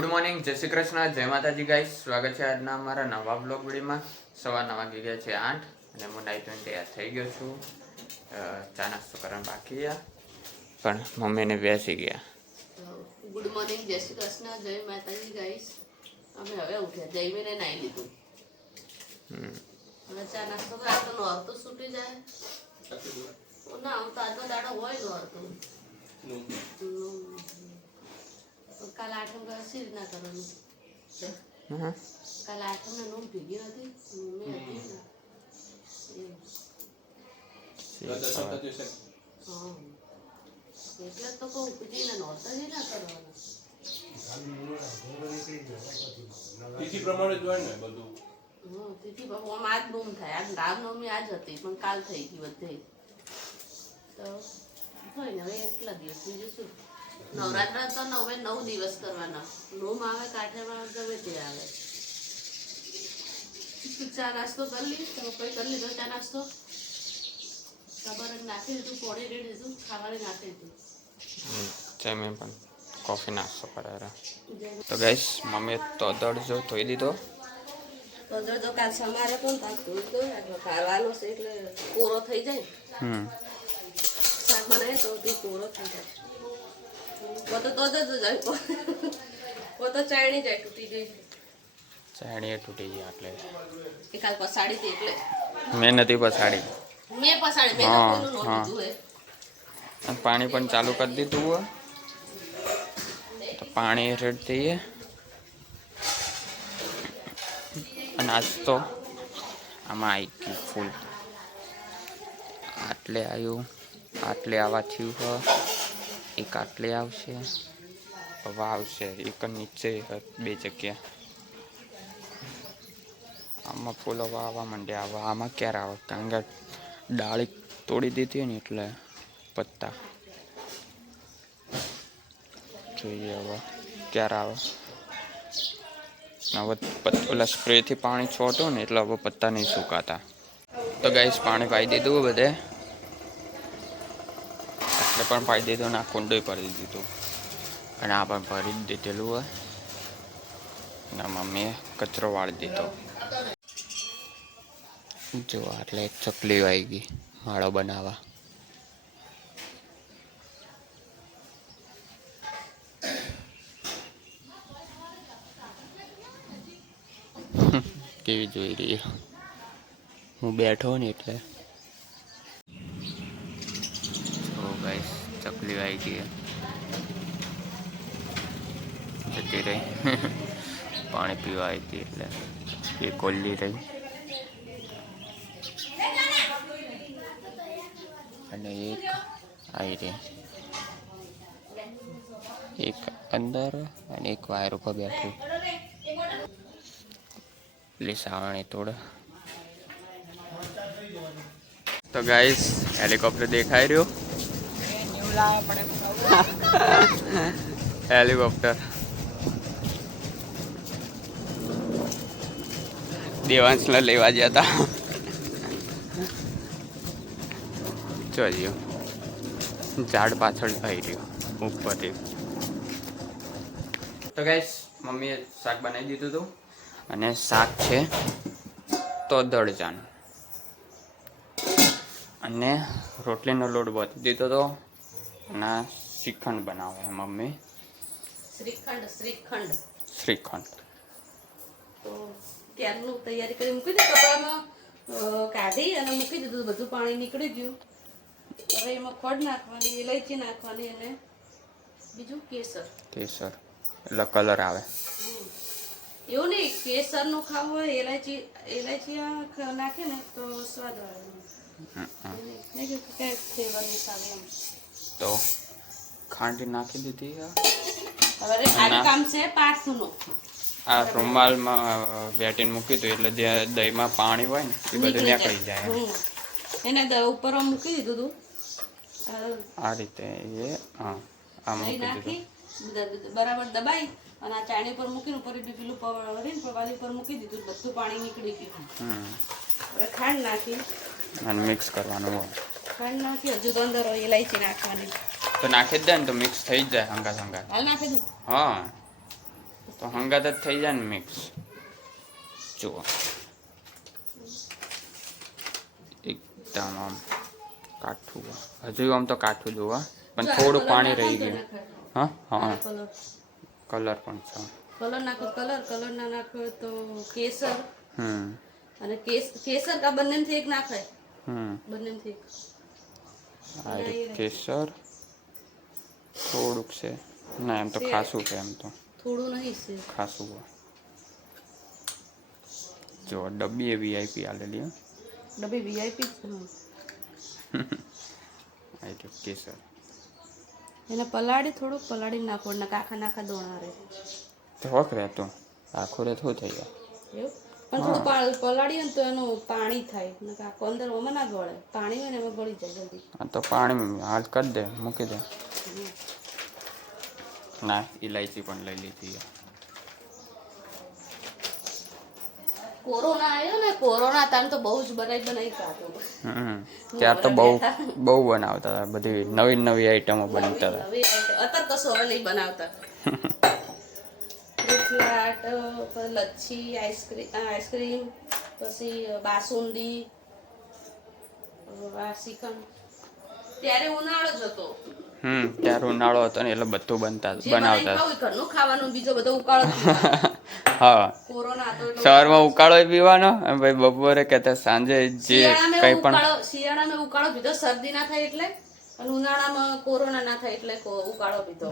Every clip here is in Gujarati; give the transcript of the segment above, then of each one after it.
ગુડ મોર્નિંગ, જય શ્રી કૃષ્ણ, જય માતાજી ગાઈસ. સ્વાગત છે આજના અમારા નવા બ્લોગ વિડીયોમાં. સવારના વાગી ગયા છે 8 અને હું નાઈ ધોઈને તૈયાર થઈ ગયો છું. ચા નાસ્તો કરવાનું બાકી ગયા પણ મમ્મીને બેસી ગયા. ગુડ મોર્નિંગ, જય શ્રી કૃષ્ણ, જય માતાજી ગાઈસ. અમે હવે ઉઠ્યા, જઈમીને નાઈ લીધું. હવે ચા નાસ્તો કરે તો નોરતું છૂટી જાય. ના આમ તો આજનો દાડો હોય નોરતું. કાલ આઠમ કરે સી રીતના કરવાનું? કાલ આઠમ ને નોમ ભેગી હતી, મમ્મી હતી ને એટલે તો કહું પૂજીને નોરતા જ ના કરવાના. તિથિ પ્રમાણે જ હોય ને બધું. તિથિ આમ આજ નોમ થાય, આજ રામનવમી આજ હતી પણ કાલ થઈ ગઈ બધે તો હોય ને. હવે એટલા દિવસ બીજું શું? નવરાત્ર તો 9 દિવસ કરવાના. નોમ આવે કાઠિયામાં ગમે તે આવે. ચા નાસ્તો કરી લી, તો કોઈ કરી લીધો ચા નાસ્તો? ખબર નાખી દીધું, પોણી રેડી દીધું, ખાવાની નાખી દીધું. મેં પણ કોફી નાસ્તો કરાવ્યો. તો ગાઈસ મમ્મીએ તો દળજો ધોઈ દીધો. તો જો કાલ સમારે પણ ધોઈ દો, ખાવાનો છે એટલે કોરો થઈ જાય. શાક બનાવે તો કોરો થઈ જાય. તો ચાયણી જાય, તૂટી જાય. ચાયણી તૂટી ગઈ એટલે એ કાલ પસાડી હતી એટલે મેં નથી પસાડી. મેં પસાડી, મેં તો કોઈનું નોટ લીધું હે. અને પાણી પણ ચાલુ કરી દીધું હોય તો પાણી રેડ થઈએ. અને આજ તો આમાં આવી ગયું ફૂલ. આટલે આવ્યું, આટલે આવવા થયું. એક આટલે આવશે, હવે આવશે એક નીચે 2 જગ્યા. આમાં ફૂલ હવે આવવા માંડ્યા. હવે આમાં ક્યારે આવે? કારણ કે ડાળી તોડી દીધી ને એટલે પત્તા જોઈએ હવે ક્યારે આવે. હવે પેલા સ્પ્રેથી પાણી છોટો ને એટલે હવે પત્તા નહીં સુકાતા. તો ગાઈસ પાણી પાઈ દીધું બધે, એટલે પણ પાઈ દીધું ને આ કુંડોય ભરી દીધું. અને આ પણ ભરી જ દીધેલું હોય ને મમ્મીએ કચરો વાળી દીધો. જો એટલે એક ચકલી આવી ગઈ માળો બનાવવા. કેવી જોઈ રહી હું બેઠો ને એટલે. તો ગાઈસ ચકલી આવી ગઈ, જતી રહી. પાણી પીવા આવી હતી એટલે એ કોલ્લી રહી. અને એક આવી રહી, એક અંદર અને એક વાયર ઉપર બેઠું. પેલી સાવણી તોડ. તો ગાઈસ હેલિકોપ્ટર દેખાઈ રહ્યું. હેલિકોપ્ટર દેવાંશને લેવા ગયા હતા. જોજો ઝાડ પાછળ થઈ રહ્યું ઉપરથી. તો ગાઈસ મમ્મીએ શાક બનાવી દીધું હતું અને શાક છે તો દળજાનું. અને રોટલીનો લોટ બાંધી દીધો હતો અને શ્રીખંડ બનાવે મમ્મી. શ્રીખંડ તો ક્યારનું તૈયારી કરી મૂકી દીધું, કપડામાં કાઢી અને મૂકી દીધું. બધું પાણી નીકળી ગયું. હવે એમાં ખોડ નાખવાની, ઇલાયચી નાખવાની અને બીજું કેસર. એટલે કલર આવે. એવું નહીં, કેસર નું ખાવું હોય ઇલાયચી નાખે ને તો સ્વાદ આવે. તો ખાંડ નાખી દીધી. હવે કામ છે પાછુંનું. આ રૂમાલમાં વેટીને મૂકી દઉં એટલે જે દહીંમાં પાણી હોય ને એ બધું નીકળી જાય. એને ઉપર મૂકી દીધું હતું આ રીતે. એ હા આ મૂકી દીધું, બરાબર દબાઈ અને આ ચાણી પર મૂકીને ઉપર પેલું પવાલી પર મૂકી દીધું. બધું પાણી નીકળી ગયું. હવે ખાંડ નાખી અને મિક્સ કરવાનું હોય. ખાંડ નાખી હજુ તો અંદર ઇલાયચી નાખવાની. તો નાખી જ દે ને તો મિક્સ થઈ જ જાય હંગાત. હાલ નાખી દઉં? હા તો હંગાત જ થઈ જાય ને મિક્સ. જુઓ એકદમ આમ કાઠું, હજુ આમ તો કાઠું જોવા, પણ થોડું પાણી રહી ગયું. હા હા, કલર પણ છે. કલર નાખો, કલર ના નાખો તો કેસર. હમ અને કેસર કા બંનેમાંથી એક નાખાય. બંનેમાંથી એક. આ કેસર થોડુંક છે, ના એમ તો ખાસું છે, એમ તો થોડું નહીં છે ખાસું. જો ડબ્બી એ વીઆઈપી આલેલી. ડબ્બી વીઆઈપી છે. કેસર એને પલાળી થોડુંક પલાળી નાખો ને આખા દોણા રહે તો હોક રહેતું આખું રે શું થઈ જાય એવું. પણ થોડું પલાળીએ ને તો એનું પાણી થાય ને આખો અંદર ઓમાં ના ગળે. પાણી હોય ને એમાં ગળી જાય જલ્દી. હા તો પાણી હાલ કરી દે, મૂકી દે. ના ઇલાયચી પણ લઈ લીધી. કોરોના આવ્યો ને, કોરોના ટાઈમ તો બહુ જ બનાવી ખાધું. ત્યાર તો બહુ બનાવતા હતા, બધી નવી આઈટમો બનતા હતા. અત્યારે કશું હવે નહીં બનાવતા. ફ્રૂટ લચ્છી, આઈસ્ક્રીમ, પછી બાસુંદી, શ્રીખંડ. ત્યારે ઉનાળો જ હતો. ત્યારે ઉનાળો હતો ને એટલે બધું બનાવતા. ઘરનું ખાવાનું, બીજો બધો ઉકાળો. હા, કોરોના હતો સવારમાં ઉકાળો પીવાનો, ભાઈ બપોરે કહેતા સાંજે જે કઈ પણ. શિયાળામાં ઉકાળો પીધો શરદી ના થાય એટલે, અને ઉનાળામાં કોરોના ના થાય એટલે ઉકાળો પીધો.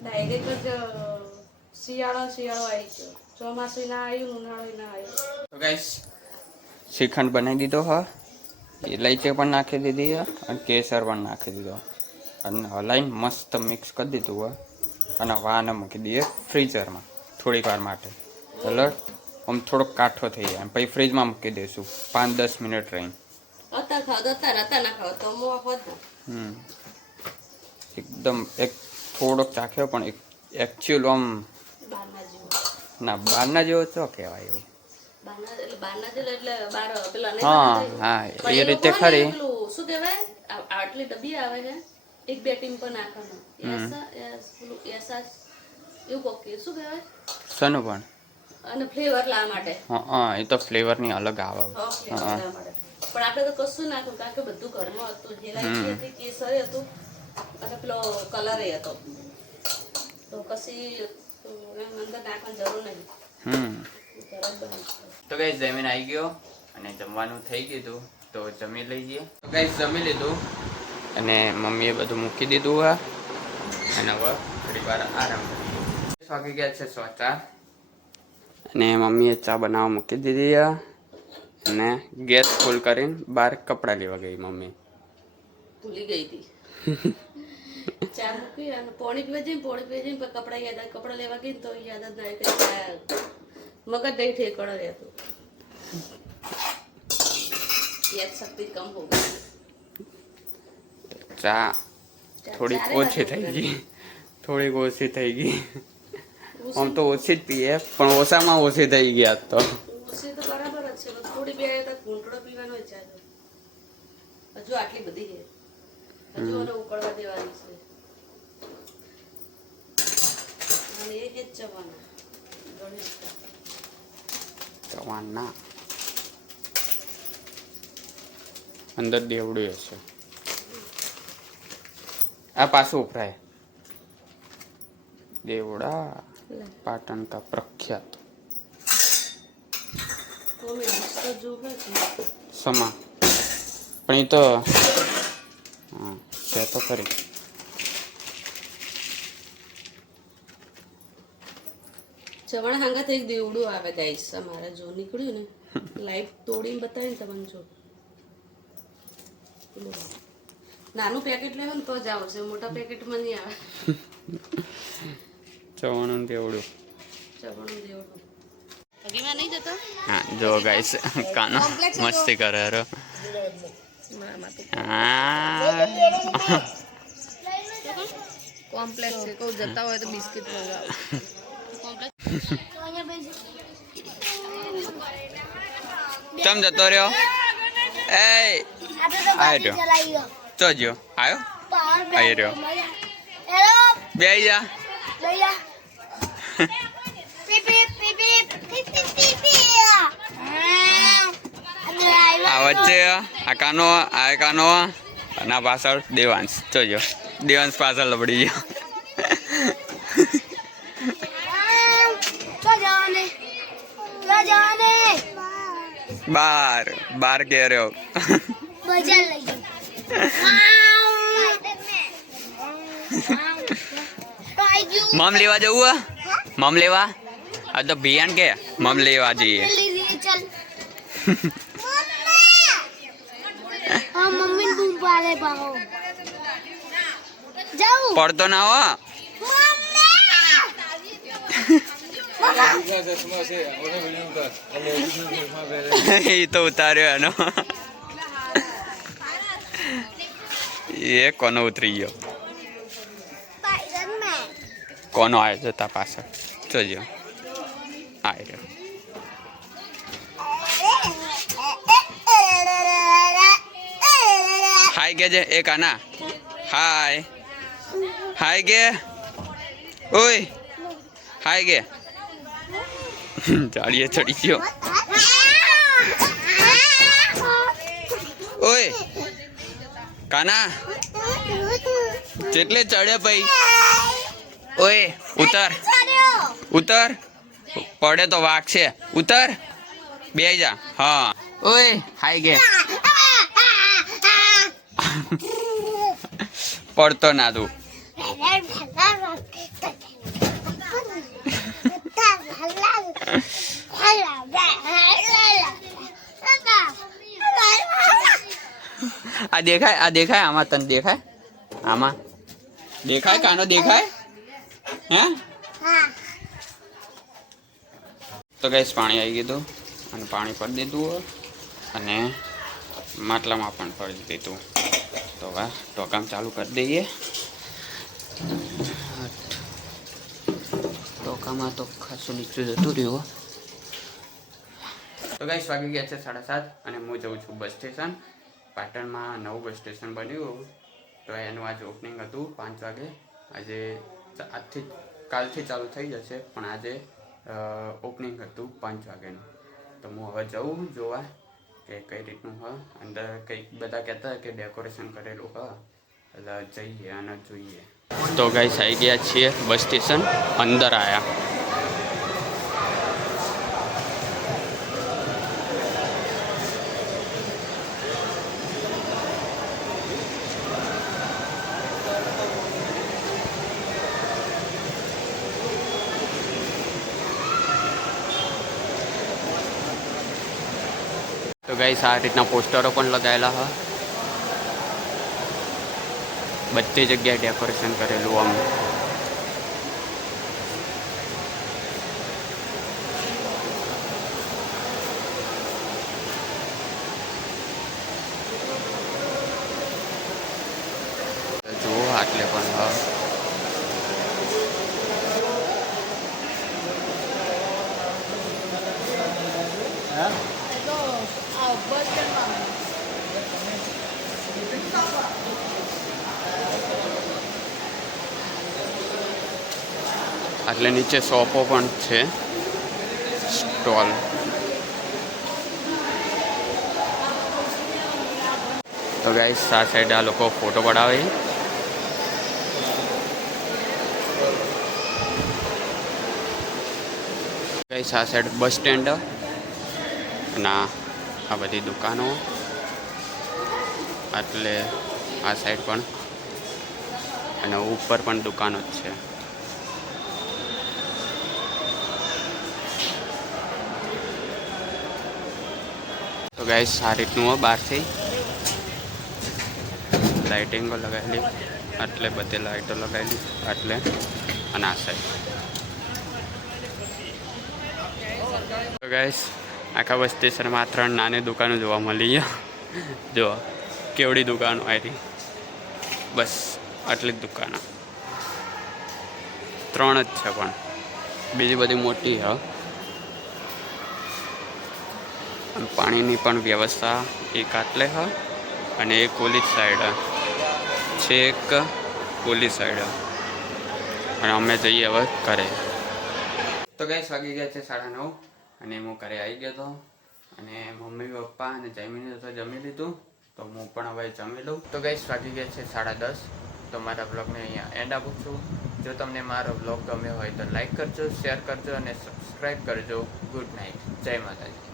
ડાયરેક્ટ જ શિયાળો આવી ગયો, ચોમાસું ના આવ્યું, ઉનાળો ના આવ્યો. તો ગાઈસ શ્રીખંડ બનાવી દીધો હા, ઇલાયચી પણ નાખી દીધી અને કેસર પણ નાખી દીધો અને હલાઈને મસ્ત મિક્સ કરી દીધું હોય અને વાને મૂકી દઈએ ફ્રીઝરમાં થોડીક વાર માટે. ચલો આમ થોડોક કાઠો થઈ જાય પછી ફ્રીજમાં મૂકી દઈશું 5-10 મિનિટ રહીને. એકદમ એક થોડોક ચાખ્યો પણ એકચ્યુઅલ આમ ના બહારના જેવો તો કહેવાય એવું. હા એ રીતે ખરી. શું કહેવાય, આટલી ડબ્બી આવે છે, 1-2 ટીમ પર નાખવાનું. એવું કોક શું કહેવાય શેનું પણ અને ફ્લેવર લાવવા માટે. હા એ તો ફ્લેવર ની અલગ આવે. પણ આપણે તો કશું નાખ્યું કારણ કે બધું ઘરમાં હતું. ઇલાયચી હતી, કેસર હતું અને પેલો કલર હતો, તો પછી અંદર નાખવાની જરૂર નહીં. તો ગાઈસ જમીન આવી ગયો અને જમવાનું થઈ ગયું તો જમી લઈએ. તો ગાઈસ જમી લીધું અને મમ્મીએ બધું મૂકી દીધું હા, અને હવે થોડી વાર આરામ કરીએ. વાગી ગયા છે 4 અને મમ્મીએ ચા બનાવવા મૂકી દીધી અને ગેસ ફૂલ કરીને બહાર કપડાં લેવા ગઈ મમ્મી. ભૂલી ગઈ હતી. ચા મૂકી અને પોણી પીવા જઈને કપડાં લેવા ગઈ તો યાદ જ ના આવી. મગજ નહીં ઠેકડો રહેતો. યાદ શક્તિ કમ હો ગઈ. ચા થોડીક ઓછી થઈ ગઈ. આમ તો ઓછી જ પીએ પણ ઓછામાં ઓછી થઈ ગયા તો. ઓછી તો બરાબર જ છે, થોડી બે ઘૂંટડો પીવાનો ચા. હજુ આટલી બધી છે, હજુ એને ઉકળવા દેવાની છે. અને એ જ જવાના અંદર દેવડું હશે. આ પાછું ઉભરાય દેવડા પાટણ કા પ્રખ્યાત. સમા પણ એ તો હા છે તો ખરી. ચવાણા હાંગા થઈ દેવડું આવે ગાઈસ. અમારે જો નીકળ્યું ને લાઈટ તોડીને બતાવીને તમને જો. નાનું પેકેટ લેવો ને તો જ આવશે, મોટા પેકેટમાં નહીં આવે. ચવાણું દેવડું. હગીમાં નહીં જતો. હા જો ગાઈસ કાનો મસ્તી કરે રો. કોમ્પ્લેક્સ છે, કોઈ જતા હોય તો બિસ્કિટ મંગાવો. ચમ જતો રહ્યો એ આયો તો જો આયો આઈ રહ્યો બે જા આ વચ્ચે આ કાનો અને આ પાછળ દેવાંશ જોજો દેવાંશ પાછળ લબડી ગયો બાર કે રહ્યો મમ લેવા જવું મમ લેવા આ તો ભિયાન કે મમ લેવા જઈએ મમ્મી બૂમ પાડે પાહો જાઉં પડતો ના હો એ તો ઉતાર્યો એનો એ કોનો ઉતરી ગયો કોનો આવ્યો છે તા પાછળ જોજો આવ્યો હાય કે છે એક આના હાય હાય કે ઓય હાય કે જાડીએ ચડી ગયો ઓય કાના કેટલે ચડે ભાઈ ઓય ઉતર ઉતર પડે તો વાઘ છે ઉતર બે જા હા ઓય હાય કે પડતો ના તું આ દેખાય આમાં તને દેખાય આમાં દેખાય કાનો દેખાય હે તો ગાઈસ પાણી આવી ગયું અને પાણી ભરી દીધું અને માટલામાં પણ ભરી દીધું તો હવે ટોકામ ચાલુ કરી દઈએ ટોકામાં તો ખાસું નીચું જતું રહ્યું તો ગાઈસ વાગી ગયા છે 7:30 અને હું જઉં છું બસ સ્ટેશન પાટણમાં નવું બસ સ્ટેશન બન્યું તો એનું આજે ઓપનિંગ હતું 5 વાગે આજે કાલથી ચાલુ થઈ જશે પણ આજે ઓપનિંગ હતું 5 વાગ્યાનું તો હું હવે જઉં જોવા કે કઈ રીતનું હ અંદર કંઈક બધા કહેતા કે ડેકોરેશન કરેલું હ એટલે જઈએ અને જોઈએ તો ગાઈસ આવી ગયા છીએ બસ સ્ટેશન અંદર આવ્યા તો ગાઈસ આ રીતના પોસ્ટરો પણ લગાવેલા હા બધી જગ્યાએ ડેકોરેશન કરેલું આમ જુઓ આટલે પણ હા એટલે નીચે શોપો પણ છે સ્ટોલ તો ગાઈસ આ સાઈડ આ લોકો ફોટો પડાવે ગાઈસ આ સાઈડ બસ સ્ટેન્ડ અને આ બધી દુકાનો એટલે આ સાઈડ પણ અને ઉપર પણ દુકાનો જ છે તો ગાઈસ આ રીતનું બહારથી લાઇટિંગો લગાવેલી એટલે બધી લાઇટો લગાવેલી એટલે અને આ સાઈડ તો ગાઈસ આખા બસ સ્ટેશનમાં 3 નાની દુકાનો જોવા મળી જો કેવડી દુકાનો આવી બસ આટલી જ દુકાનો 3 જ છે પણ બીજી બધી મોટી હ પાણીની પણ વ્યવસ્થા એક આટલે હ અને એક ઓલી સાઈડ છે એક ઓલી સાઈડ અને અમે જઈએ હવે ઘરે. તો ગાઈસ વાગી ગયા છે 9:30 અને હું ઘરે આવી ગયો હતો અને મમ્મી પપ્પા અને જમીને તો જમી લીધું. તો હું પણ હવે જમી લઉં. તો ગાઈસ વાગી ગયા છે 10:30. તો મારા બ્લોગને અહીંયા એન્ડ આપું છું. જો તમને મારો બ્લોગ ગમ્યો હોય તો લાઈક કરજો, શેર કરજો અને સબસ્ક્રાઈબ કરજો. Good night. જય માતાજી.